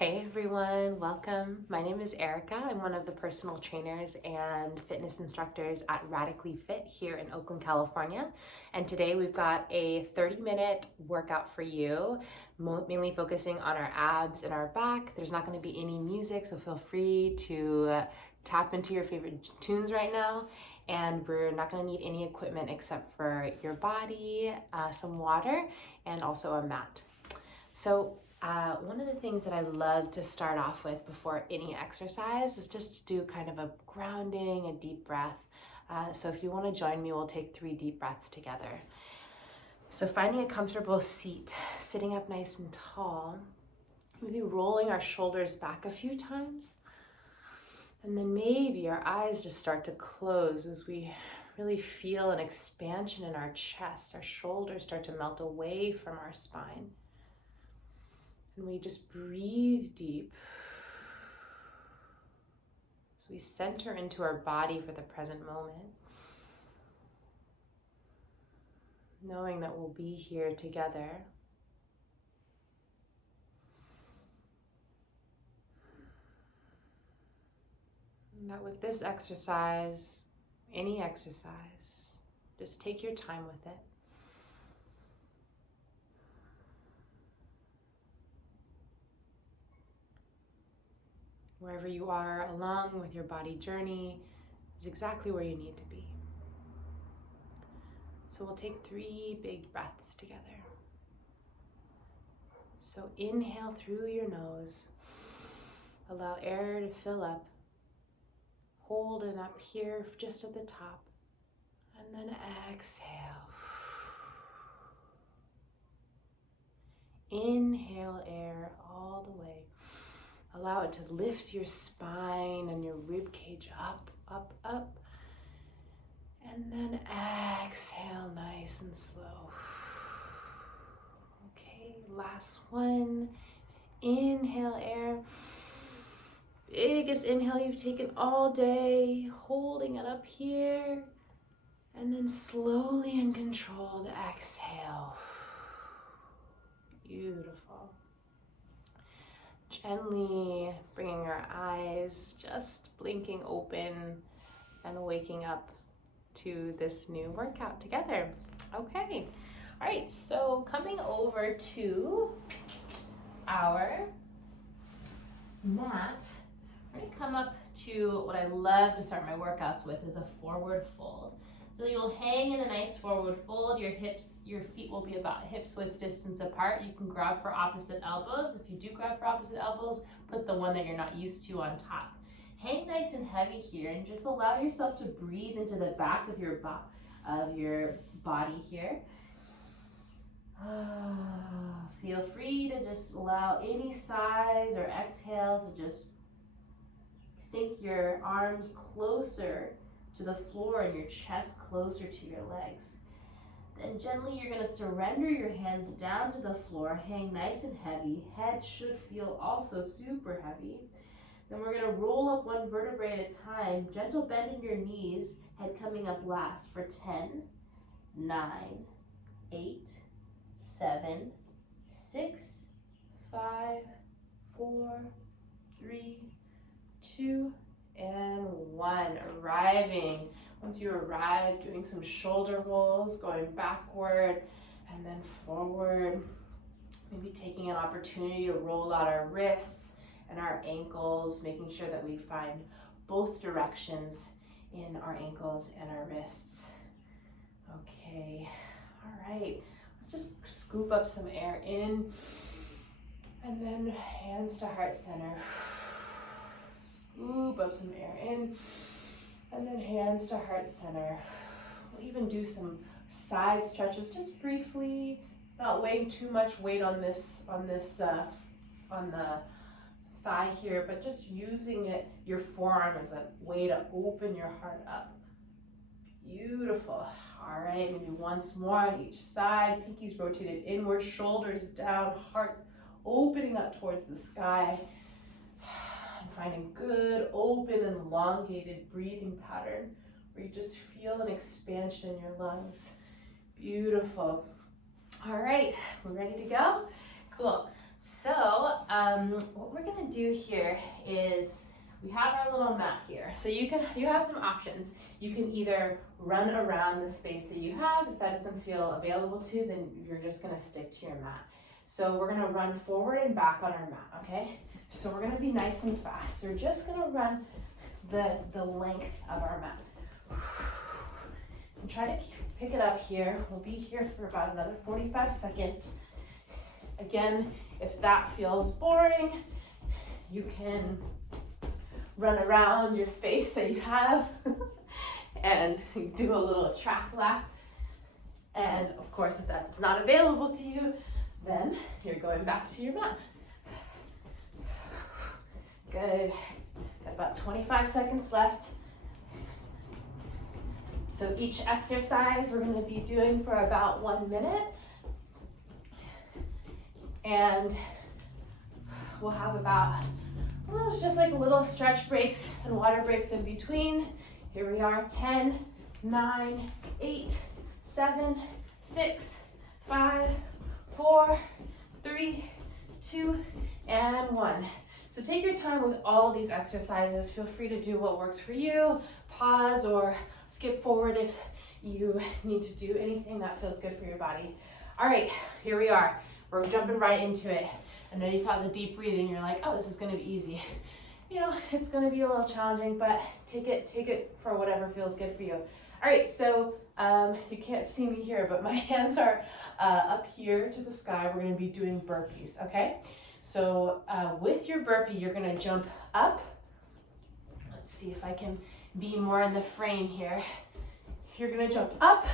Hey everyone, welcome. My name is Erica. I'm one of the personal trainers and fitness instructors at Radically Fit here in Oakland, California. And today we've got a 30-minute workout for you, mainly focusing on our abs and our back. There's not going to be any music, so feel free to tap into your favorite tunes right now. And we're not going to need any equipment except for your body, some water, and also a mat. So one of the things that I love to start off with before any exercise is just to do kind of a grounding, a deep breath. So if you want to join me, we'll take 3 deep breaths together. So finding a comfortable seat, sitting up nice and tall, maybe rolling our shoulders back a few times. And then maybe our eyes just start to close as we really feel an expansion in our chest. Our shoulders start to melt away from our spine. And we just breathe deep as we center into our body for the present moment, knowing that we'll be here together. And that with this exercise, any exercise, just take your time with it. Wherever you are along with your body journey is exactly where you need to be. So we'll take 3 big breaths together. So inhale through your nose. Allow air to fill up. Hold it up here just at the top. And then exhale. Inhale air all the way. Allow it to lift your spine and your rib cage up, up, up. And then exhale nice and slow. Okay, last one. Inhale air. Biggest inhale you've taken all day. Holding it up here. And then slowly and controlled exhale. Beautiful. Gently bringing our eyes, just blinking open and waking up to this new workout together. Okay, all right, so coming over to our mat, we're gonna come up to what I love to start my workouts with is a forward fold. So you'll hang in a nice forward fold. Your feet will be about hips width distance apart. You can grab for opposite elbows. If you do grab for opposite elbows, put the one that you're not used to on top. Hang nice and heavy here and just allow yourself to breathe into the back of your body here. Feel free to just allow any sighs or exhales to just sink your arms closer to the floor and your chest closer to your legs. Then gently you're going to surrender your hands down to the floor, hang nice and heavy. Head should feel also super heavy. Then we're going to roll up 1 vertebrae at a time. Gentle bend in your knees, head coming up last for 10, 9, 8, 7, 6, 5, 4, 3, 2, and 1. Arriving. Once you arrive, doing some shoulder rolls, going backward and then forward. Maybe taking an opportunity to roll out our wrists and our ankles, making sure that we find both directions in our ankles and our wrists. Okay, all right. Let's just scoop up some air in and then hands to heart center. Scoop up some air in, and then hands to heart center. We'll even do some side stretches just briefly, not weighing too much weight on the thigh here, but just using your forearm as a way to open your heart up. Beautiful. All right, maybe once more on each side. Pinkies rotated inward, shoulders down, heart opening up towards the sky. Finding good, open, and elongated breathing pattern where you just feel an expansion in your lungs. Beautiful. All right, we're ready to go? Cool. So what we're gonna gonna do here is we have our little mat here. So you have some options. You can either run around the space that you have. If that doesn't feel available to, then you're just gonna stick to your mat. So we're gonna run forward and back on our mat, okay? So we're gonna be nice and fast. We're just gonna run the length of our mat. And try to pick it up here. We'll be here for about another 45 seconds. Again, if that feels boring, you can run around your space that you have and do a little track lap. And of course, if that's not available to you, then you're going back to your mat. Good. Got about 25 seconds left. So each exercise we're going to be doing for about 1 minute. And we'll have about, well, it's just like little stretch breaks and water breaks in between. Here we are, 10, 9, 8, 7, 6, 5, 4, 3, 2, and 1. So take your time with all these exercises. Feel free to do what works for you. Pause or skip forward if you need to do anything that feels good for your body. All right, here we are. We're jumping right into it. I know you thought the deep breathing, you're like, oh, this is gonna be easy. You know, it's gonna be a little challenging, but take it for whatever feels good for you. All right, so you can't see me here, but my hands are up here to the sky. We're gonna be doing burpees, okay? So with your burpee, you're gonna jump up. Let's see if I can be more in the frame here. You're gonna jump up,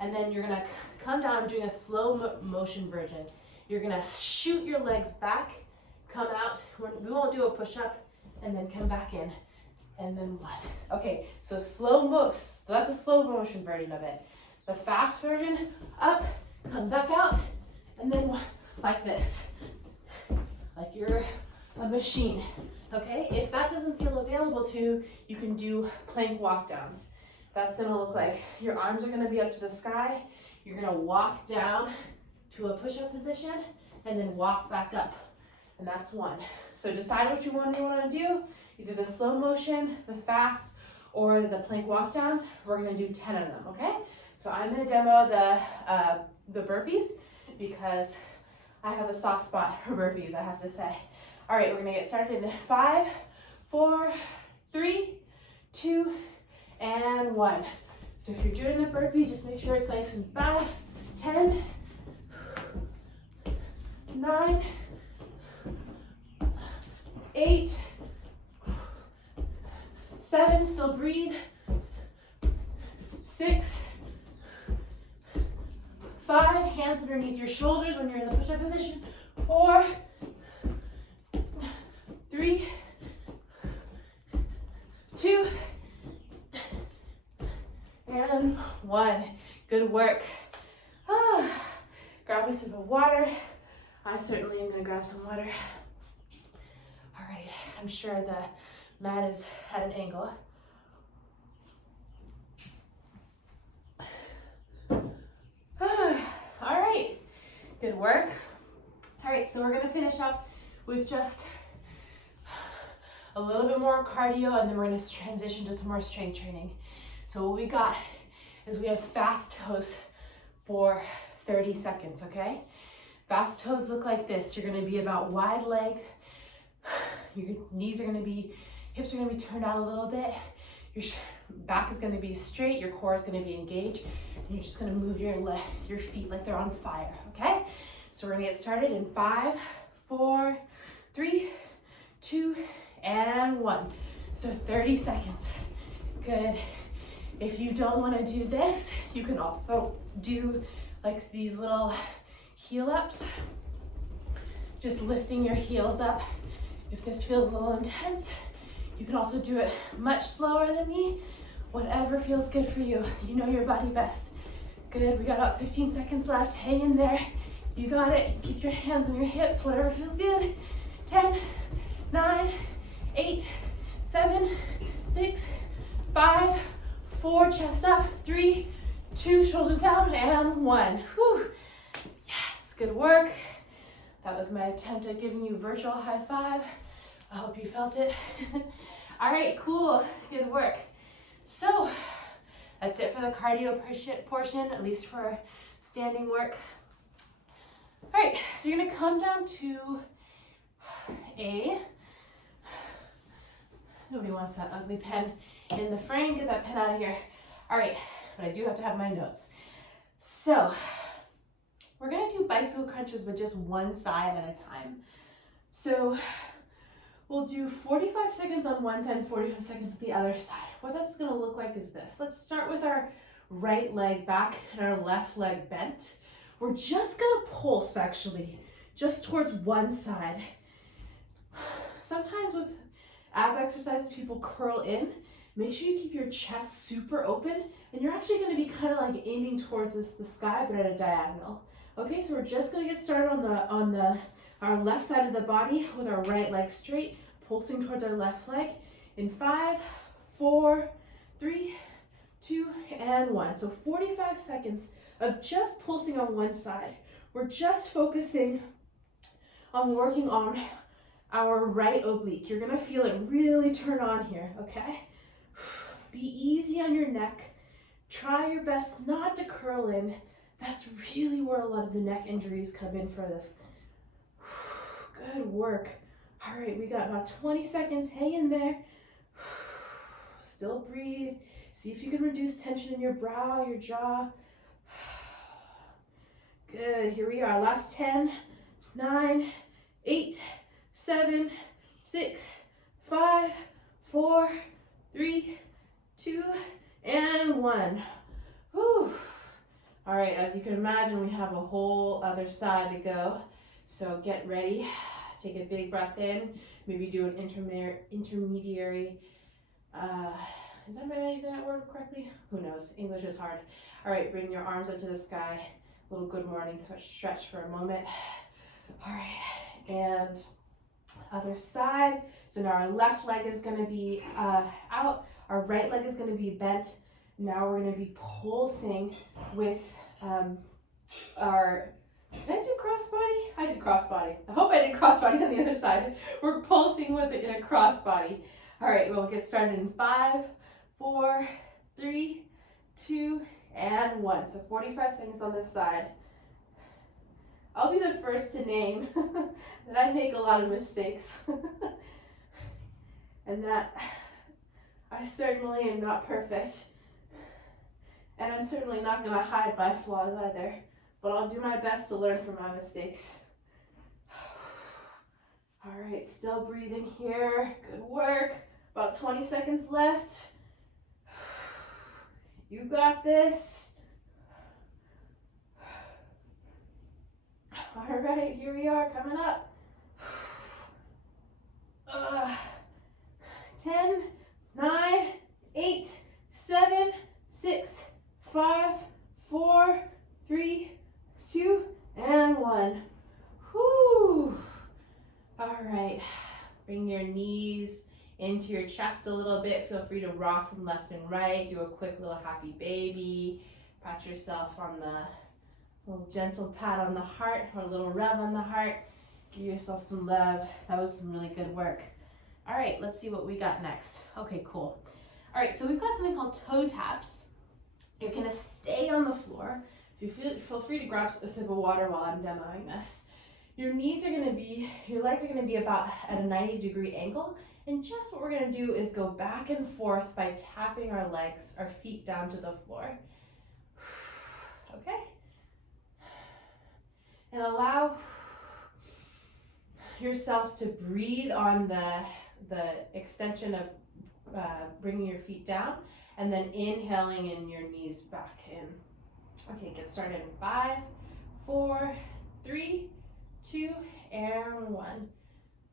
and then you're gonna come down. I'm doing a slow motion version. You're gonna shoot your legs back, come out. We won't do a push-up, and then come back in, and then 1. Okay, so that's a slow motion version of it. The fast version, up, come back out, and then like this, like you're a machine, okay? If that doesn't feel available to, you can do plank walkdowns. That's gonna look like your arms are gonna be up to the sky. You're gonna walk down to a push-up position and then walk back up. And that's 1. So decide what you wanna do, either the slow motion, the fast, or the plank walkdowns. We're gonna do 10 of them, okay? So I'm gonna demo the burpees because I have a soft spot for burpees, I have to say. All right, we're gonna get started in 5, 4, 3, 2, and 1. So if you're doing the burpee, just make sure it's nice and fast. 10, 9, 8, 7, still breathe. 6, 5, hands underneath your shoulders when you're in the push-up position. 4, 3, 2, and 1. Good work. Grab a sip of water. I certainly am going to grab some water. All right, I'm sure the mat is at an angle. All right, good work. All right, so we're going to finish up with just a little bit more cardio, and then we're going to transition to some more strength training. So what we got is we have fast toes for 30 seconds, okay? Fast toes look like this. You're gonna be about wide leg. Your knees are gonna be, hips are gonna be turned out a little bit. Your back is gonna be straight. Your core is gonna be engaged. And you're just gonna move your feet like they're on fire, okay? So we're gonna get started in 5, 4, 3, 2, and 1. So 30 seconds. Good. If you don't want to do this, you can also do like these little heel ups, just lifting your heels up. If this feels a little intense, you can also do it much slower than me. Whatever feels good for you. You know your body best. Good, we got about 15 seconds left. Hang in there. You got it. Keep your hands on your hips, whatever feels good. 10, 9, 8, 7, 6, 5, 4, chest up, 3, 2, shoulders down, and 1. Whew. Yes, good work. That was my attempt at giving you virtual high five. I hope you felt it. All right, cool, good work. So that's it for the cardio portion, at least for standing work. All right, so you're gonna come down to nobody wants that ugly pen in the frame, get that pen out of here. All right, but I do have to have my notes. So we're gonna do bicycle crunches with just one side at a time. So we'll do 45 seconds on one side and 45 seconds on the other side. What that's gonna look like is this. Let's start with our right leg back and our left leg bent. We're just gonna pulse actually, just towards one side. Sometimes with ab exercises, people curl in. Make sure you keep your chest super open, and you're actually gonna be kind of like aiming towards the sky, but at a diagonal. Okay, so we're just gonna get started on our left side of the body with our right leg straight, pulsing towards our left leg in 5, 4, 3, 2, and 1. So 45 seconds of just pulsing on one side. We're just focusing on working on our right oblique. You're gonna feel it really turn on here, okay? Be easy on your neck. Try your best not to curl in. That's really where a lot of the neck injuries come in for this. Good work. All right, we got about 20 seconds. Hang in there. Still breathe. See if you can reduce tension in your brow, your jaw. Good, here we are. Last 10, 9, 8, 7, 6, 5, 4, 3, 2, and 1. Whew. All right, as you can imagine, we have a whole other side to go. So get ready. Take a big breath in. Maybe do an intermediary. Am I using that word correctly? Who knows? English is hard. All right, bring your arms up to the sky. Little good morning stretch for a moment. All right, and other side. So now our left leg is going to be out. Our right leg is going to be bent. Now we're going to be pulsing with our, did I do crossbody? I did crossbody. I hope I did crossbody on the other side. We're pulsing with it in a crossbody. All right, we'll get started in 5, 4, 3, 2, and 1. So 45 seconds on this side. I'll be the first to name that I make a lot of mistakes. And that I certainly am not perfect. And I'm certainly not going to hide my flaws either. But I'll do my best to learn from my mistakes. All right, still breathing here. Good work. About 20 seconds left. You got this. All right, here we are, coming up. 10, 9, 8, 7, 6, 5, 4, 3, 2, and 1. Whew. All right, bring your knees into your chest a little bit. Feel free to rock from left and right. Do a quick little happy baby. Pat yourself on the little gentle pat on the heart, or a little rub on the heart. Give yourself some love. That was some really good work. All right, let's see what we got next. Okay, cool. All right, so we've got something called toe taps. You're gonna stay on the floor. If you feel free to grab a sip of water while I'm demoing this. Your legs are gonna be about at a 90-degree angle. And just what we're gonna do is go back and forth by tapping our legs, our feet down to the floor. Okay? And allow yourself to breathe on the extension of bringing your feet down, and then inhaling in your knees back in. Okay, get started in 5, 4, 3, 2, and 1.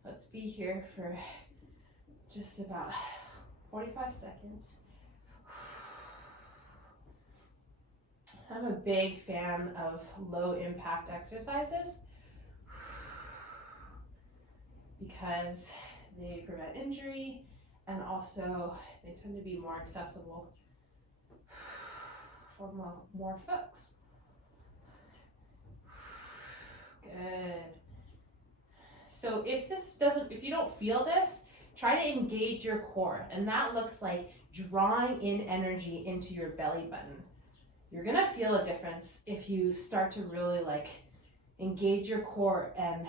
Let's be here for just about 45 seconds. I'm a big fan of low impact exercises because they prevent injury, and also they tend to be more accessible for more folks. Good. So if you don't feel this, try to engage your core. And that looks like drawing in energy into your belly button. You're gonna feel a difference if you start to really like engage your core and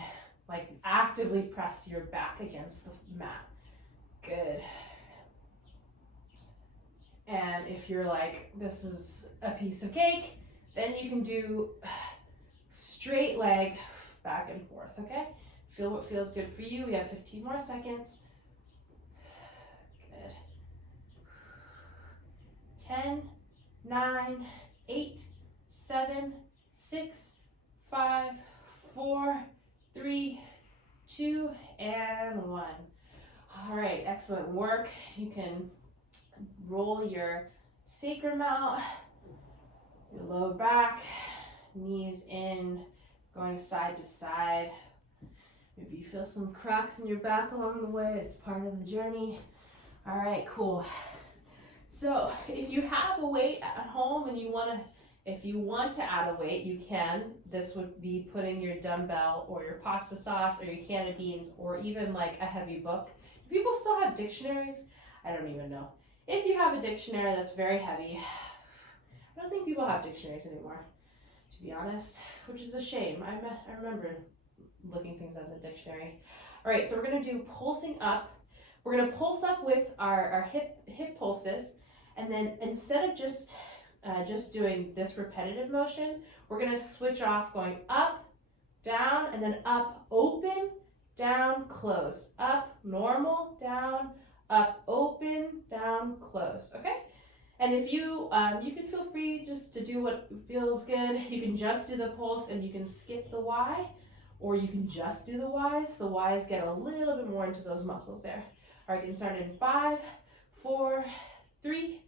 like actively press your back against the mat. Good. And if you're like, this is a piece of cake, then you can do straight leg back and forth, okay? Feel what feels good for you. We have 15 more seconds. Good. 10, 9, 8, 7, 6, 5, 4, 3, 2, and 1. All right, excellent work. You can roll your sacrum out, your low back, knees in, going side to side. Maybe you feel some cracks in your back along the way. It's part of the journey. All right, cool. So if you have a weight at home and if you want to add a weight, you can. This would be putting your dumbbell or your pasta sauce or your can of beans or even like a heavy book. Do people still have dictionaries? I don't even know. If you have a dictionary that's very heavy, I don't think people have dictionaries anymore, to be honest, which is a shame. I remember looking things up in the dictionary. All right, so we're gonna do pulsing up. We're gonna pulse up with our hip pulses, and then instead of just doing this repetitive motion, we're gonna switch off going up, down, and then up, open, down, close, up, normal, down, up, open, down, close, okay? And if you can feel free just to do what feels good. You can just do the pulse and you can skip the Y, or you can just do the Ys. The Ys get a little bit more into those muscles there. All right, getting started in 5, 4, 3,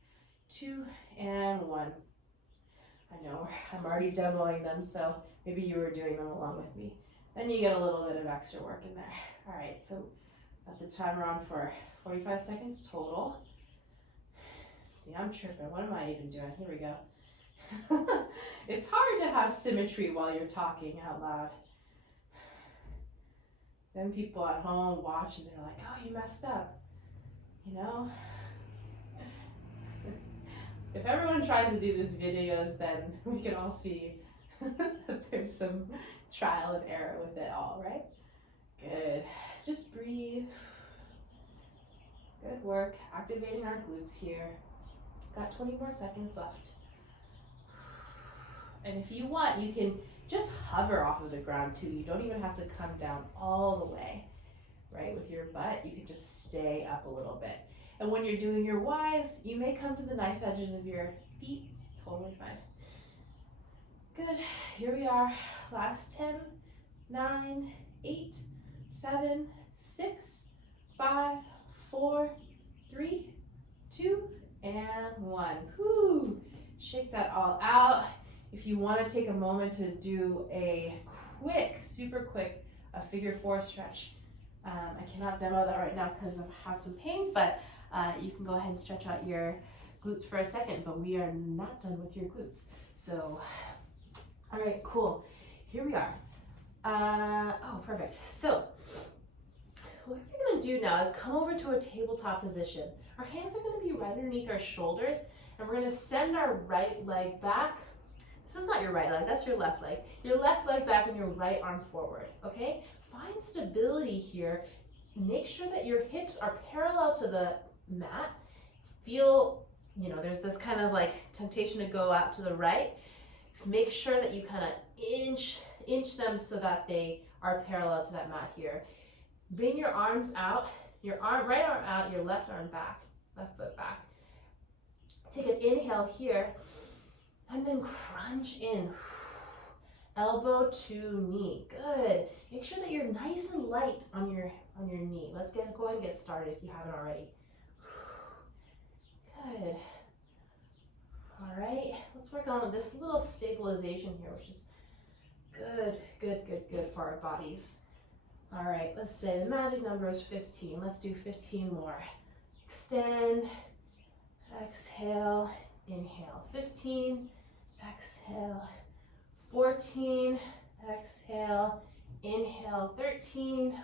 2, and 1. I know, I'm already demoing them, so maybe you were doing them along with me. Then you get a little bit of extra work in there. All right, so got the timer on for 45 seconds total. See, I'm tripping. What am I even doing? Here we go. It's hard to have symmetry while you're talking out loud. Then people at home watch and they're like, oh, you messed up. You know? If everyone tries to do these videos, then we can all see that there's some trial and error with it all, right? Good. Just breathe. Good work. Activating our glutes here. Got 20 more seconds left. And if you want, you can just hover off of the ground too. You don't even have to come down all the way, right? With your butt, you can just stay up a little bit. And when you're doing your Ys, you may come to the knife edges of your feet. Totally fine. Good. Here we are. Last 10, 9, 8, 7, 6, 5, 4, 3, 2, and 1. Whoo! Shake that all out. If you want to take a moment to do a quick, super quick, figure 4 stretch. I cannot demo that right now because I have some pain, but you can go ahead and stretch out your glutes for a second, but we are not done with your glutes. So, all right, cool. Here we are. Oh, perfect. So, what we're going to do now is come over to a tabletop position. Our hands are going to be right underneath our shoulders, and we're going to send our right leg back. This is not your right leg, that's your left leg. Your left leg back and your right arm forward, okay? Find stability here. Make sure that your hips are parallel to the mat. Feel, there's this kind of like temptation to go out to the right. Make sure that you kind of inch them so that they are parallel to that mat here. Bring your arms out, right arm out, your left arm back, left foot back. Take an inhale here, and then crunch in. Elbow to knee. Good. Make sure that you're nice and light on your knee. Let's go ahead and get started if you haven't already. Good. All right. Let's work on this little stabilization here, which is good for our bodies. All right. Let's say the magic number is 15. Let's do 15 more. Extend. Exhale. Inhale. 15. Exhale. 14. Exhale. Inhale. 13.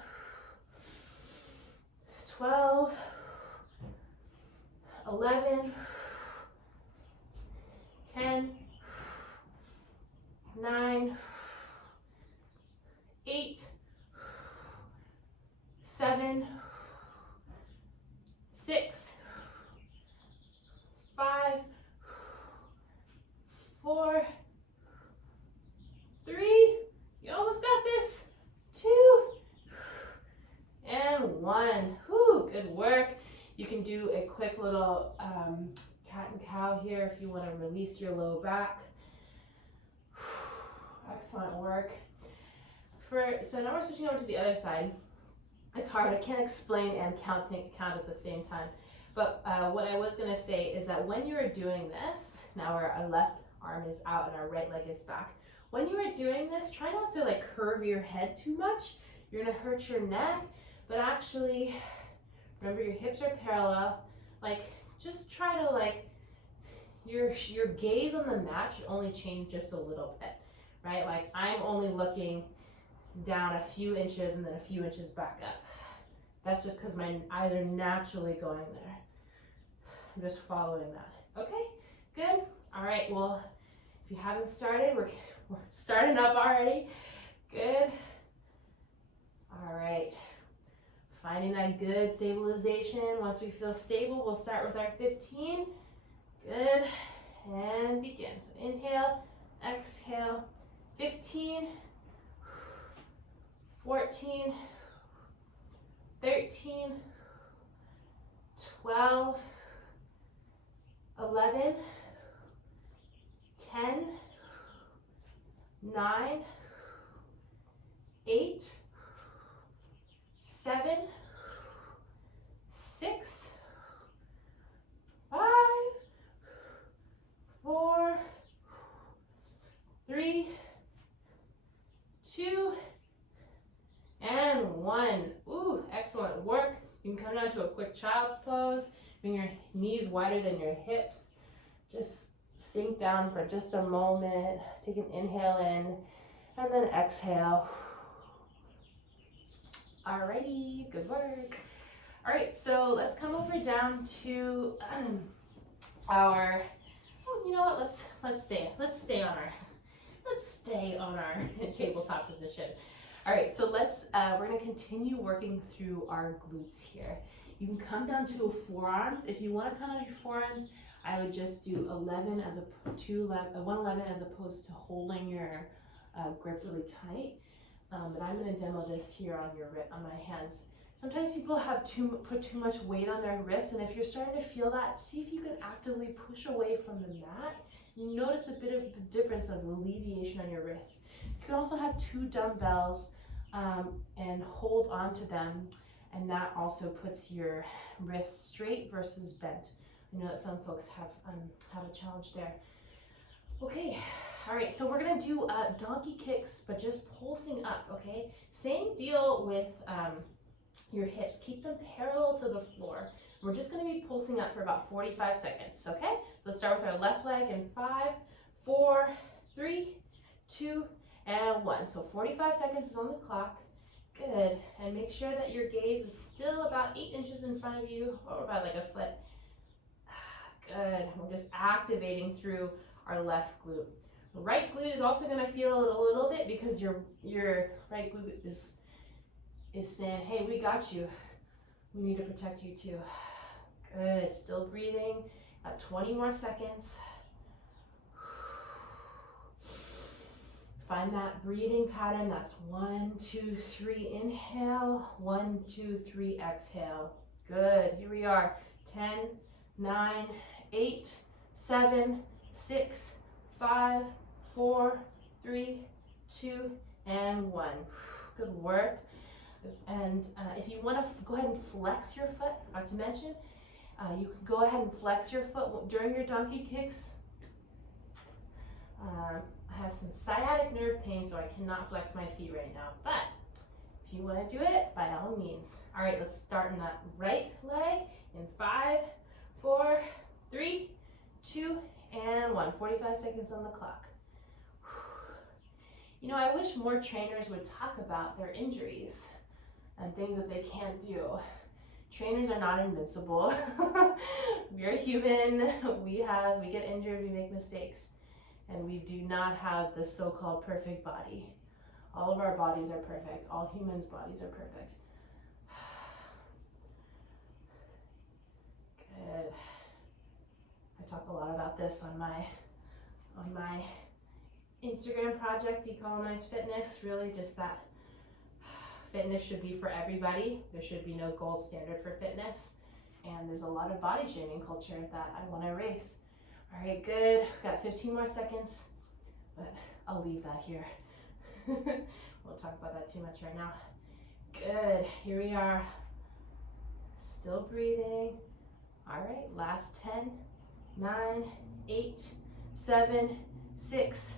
11, 10, 9, 8, 7, 6, 5, 4, 3, you almost got this, 2, and 1. Whew, good work. You can do a quick little cat and cow here if you want to release your low back. Excellent work. So now we're switching over to the other side. It's hard, I can't explain and count at the same time. But what I was gonna say is that when you are doing this, now our left arm is out and our right leg is back. When you are doing this, try not to like curve your head too much. You're gonna hurt your neck, but actually, remember your hips are parallel. Like, just try to like, your gaze on the mat should only change just a little bit, right? Like I'm only looking down a few inches and then a few inches back up. That's just because my eyes are naturally going there. I'm just following that. Okay, good. All right, well, if you haven't started, we're starting up already. Good. All right. Finding that good stabilization. Once we feel stable, we'll start with our 15. Good. And begin. So inhale, exhale. 15, 14, 13, 12, 11, 10, 9, 8, 7, 6, 5, 4, 3, 2, and 1. Ooh, excellent work. You can come down to a quick child's pose. Bring your knees wider than your hips. Just sink down for just a moment. Take an inhale in and then exhale. Alrighty, good work. All right, so let's come over down to our, oh, you know what, let's stay on our tabletop position. All right, so we're gonna continue working through our glutes here. You can come down to forearms. If you wanna come down to your forearms, I would just do 111 as opposed to holding your grip really tight. But I'm gonna demo this here on my hands. Sometimes people put too much weight on their wrists, and if you're starting to feel that, see if you can actively push away from the mat. You notice a bit of a difference of alleviation on your wrist. You can also have 2 dumbbells and hold onto them, and that also puts your wrists straight versus bent. I know that some folks have a challenge there. Okay, all right, so we're gonna do donkey kicks, but just pulsing up, okay? Same deal with your hips. Keep them parallel to the floor. We're just gonna be pulsing up for about 45 seconds, okay? Let's start with our left leg in 5, 4, 3, 2, and 1. So 45 seconds is on the clock. Good, and make sure that your gaze is still about 8 inches in front of you, or about like a foot. Good, we're just activating through our left glute. The right glute is also gonna feel it a little bit because your right glute is saying, hey, we got you. We need to protect you too. Good, still breathing, about 20 more seconds. Find that breathing pattern. That's 1, 2, 3, inhale, 1, 2, 3, exhale. Good, here we are. 10, 9, 8, 7, 6, 5, 4, 3, 2, and 1. Good work. And if you want to go ahead and flex your foot, not to mention, you can go ahead and flex your foot during your donkey kicks. I have some sciatic nerve pain, so I cannot flex my feet right now. But if you want to do it, by all means. All right, let's start in that right leg in 5, 4, 3, 2, and 1. 45 seconds on the clock. You know, I wish more trainers would talk about their injuries and things that they can't do. Trainers are not invincible. We're human. We get injured, we make mistakes, and we do not have the so-called perfect body. All of our bodies are perfect. All humans' bodies are perfect. Good. I talk a lot about this on my Instagram project, Decolonize Fitness. Really just that fitness should be for everybody. There should be no gold standard for fitness. And there's a lot of body shaming culture that I want to erase. All right, good. We've got 15 more seconds, but I'll leave that here. We'll talk about that too much right now. Good. Here we are. Still breathing. All right, last 10, 9, 8, 7, 6,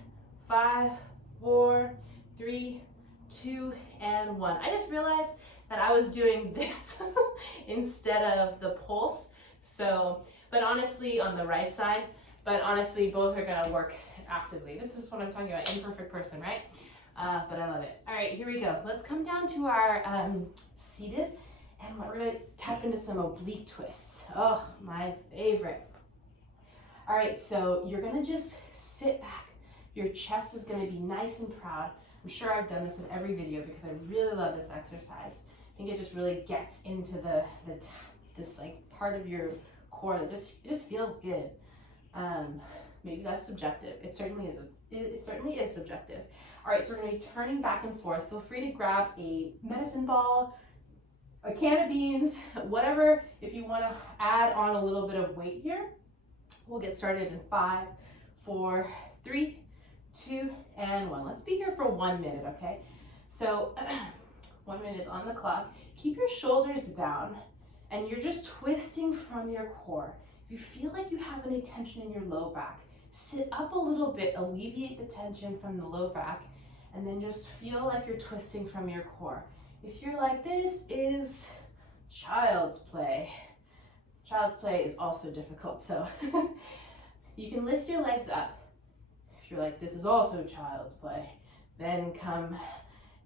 5, 4, 3, 2, and 1. I just realized that I was doing this instead of the pulse. So, but honestly, on the right side, but honestly, both are gonna work actively. This is what I'm talking about, imperfect person, right? But I love it. All right, here we go. Let's come down to our seated, and we're gonna tap into some oblique twists. Oh, my favorite. All right, so you're gonna just sit back. Your chest is gonna be nice and proud. I'm sure I've done this in every video because I really love this exercise. I think it just really gets into this like part of your core that it just feels good. Maybe that's subjective. It certainly is. It certainly is subjective. All right, so we're gonna be turning back and forth. Feel free to grab a medicine ball, a can of beans, whatever. If you want to add on a little bit of weight here, we'll get started in 5, 4, 3, 2, and 1. Let's be here for 1 minute, okay? So 1 minute is on the clock. Keep your shoulders down, and you're just twisting from your core. If you feel like you have any tension in your low back, sit up a little bit, alleviate the tension from the low back, and then just feel like you're twisting from your core. If you're like, this is child's play. Child's play is also difficult, so you can lift your legs up. If you're like, this is also child's play, then come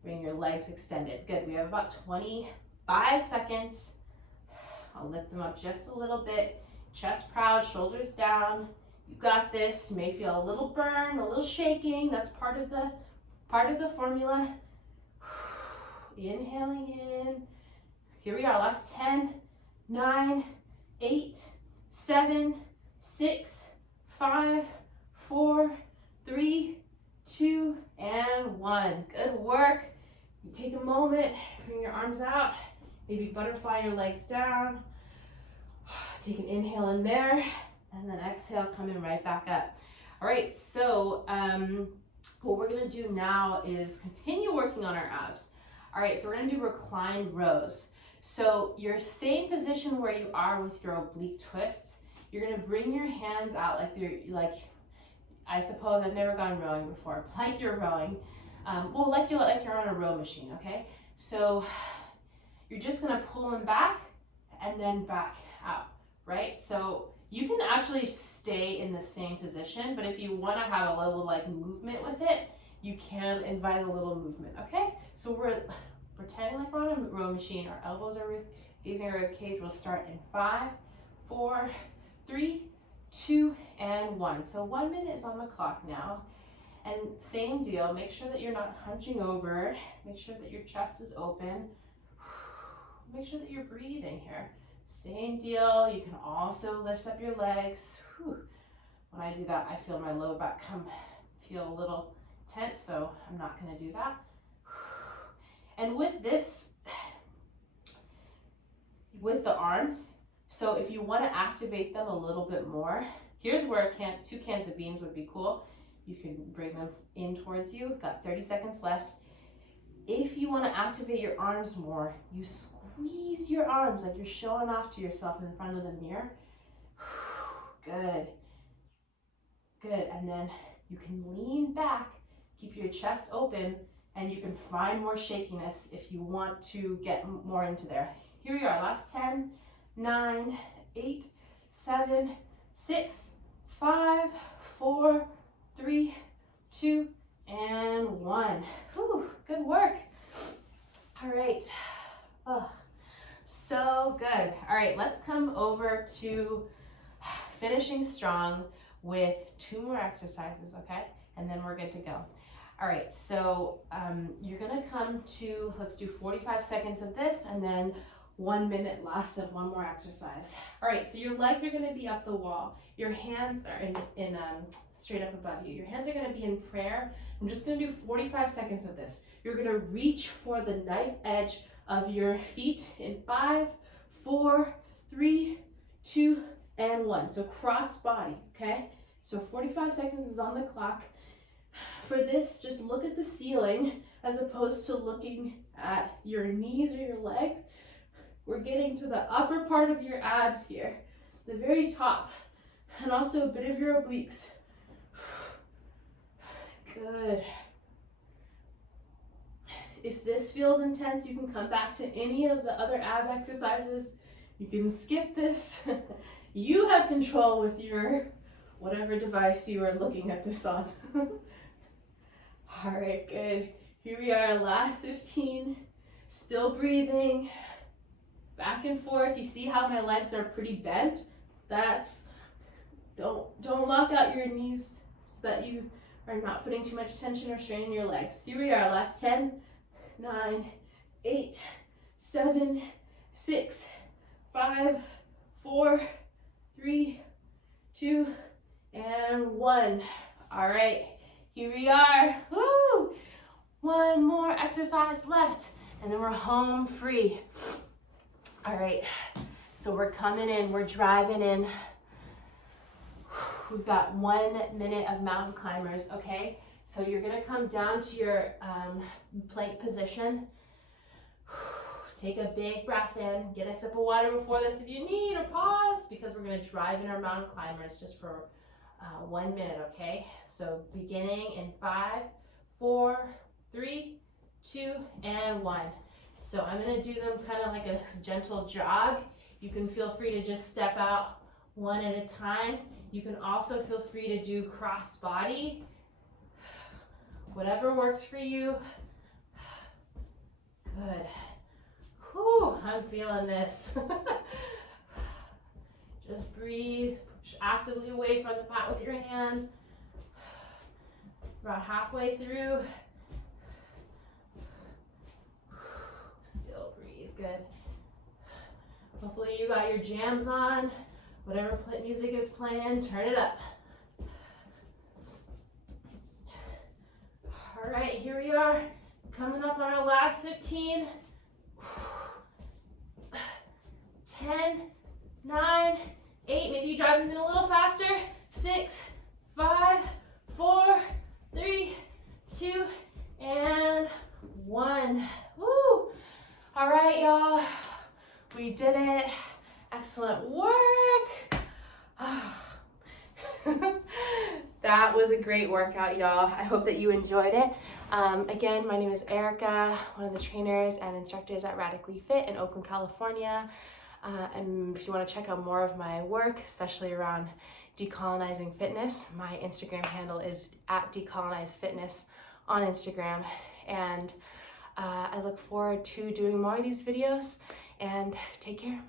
bring your legs extended. Good, we have about 25 seconds. I'll lift them up just a little bit. Chest proud, shoulders down. You got this. You may feel a little burn, a little shaking. That's part of the formula. Inhaling in. Here we are, last 10, 9, 8, 7, 6, 5, 4, 3, 2, and 1. Good work. You take a moment, bring your arms out, maybe butterfly your legs down. Take an inhale in there, and then exhale, coming right back up. All right, so what we're gonna do now is continue working on our abs. All right, so we're gonna do reclined rows. So your same position where you are with your oblique twists, you're gonna bring your hands out like I suppose I've never gone rowing before, like you're rowing. Well, like you're on a row machine, okay? So you're just gonna pull them back and then back out, right? So you can actually stay in the same position, but if you wanna have a little like movement with it, you can invite a little movement, okay? So we're pretending like we're on a row machine. Our elbows are facing our rib cage. We'll start in 5, 4, 3, 2, and 1. So 1 minute is on the clock now. And same deal, make sure that you're not hunching over. Make sure that your chest is open. Make sure that you're breathing here. Same deal, you can also lift up your legs. When I do that, I feel my low back feel a little tense, so I'm not gonna do that. And with this, with the arms, so if you wanna activate them a little bit more, here's where 2 cans of beans would be cool. You can bring them in towards you. Got 30 seconds left. If you wanna activate your arms more, you squeeze your arms like you're showing off to yourself in front of the mirror. Good. Good, and then you can lean back, keep your chest open, and you can find more shakiness if you want to get more into there. Here we are, last 10, 9, 8, 7, 6, 5, 4, 3, 2, and 1. Whew, good work. All right. Oh, so good. All right, let's come over to finishing strong with 2 more exercises, okay? And then we're good to go. All right, so you're gonna come to, let's do 45 seconds of this and then 1 minute last of 1 more exercise. All right, so your legs are gonna be up the wall. Your hands are in straight up above you. Your hands are gonna be in prayer. I'm just gonna do 45 seconds of this. You're gonna reach for the knife edge of your feet in 5, 4, 3, 2, and 1. So cross body, okay? So 45 seconds is on the clock. For this, just look at the ceiling as opposed to looking at your knees or your legs. We're getting to the upper part of your abs here, the very top, and also a bit of your obliques. Good. If this feels intense, you can come back to any of the other ab exercises. You can skip this. You have control with your whatever device you are looking at this on. All right, good. Here we are, last 15. Still breathing. Back and forth. You see how my legs are pretty bent? Don't lock out your knees so that you are not putting too much tension or strain in your legs. Here we are, last 10, 9, 8, 7, 6, 5, 4, 3, 2, and 1. All right, here we are. Woo! 1 more exercise left, and then we're home free. All right, so we're coming in, we're driving in. We've got 1 minute of mountain climbers, okay? So you're gonna come down to your plank position. Take a big breath in, get a sip of water before this if you need, or pause, because we're gonna drive in our mountain climbers just for 1 minute, okay? So beginning in 5, 4, 3, 2, and 1. So I'm gonna do them kind of like a gentle jog. You can feel free to just step out 1 at a time. You can also feel free to do cross body. Whatever works for you. Good. Whew, I'm feeling this. Just breathe. Push actively away from the mat with your hands. About halfway through. Still breathe. Good. Hopefully you got your jams on. Whatever music is playing, turn it up. All right, here we are, coming up on our last 15. 10, 9, 8, maybe you drive them in a little faster. 6, 5, 4, 3, 2, and 1. Woo! All right, y'all, we did it. Excellent work. That was a great workout, y'all. I hope that you enjoyed it. Again, my name is Erica, one of the trainers and instructors at Radically Fit in Oakland, California. And if you want to check out more of my work, especially around decolonizing fitness, my Instagram handle is @decolonizefitness on Instagram. And I look forward to doing more of these videos, and take care.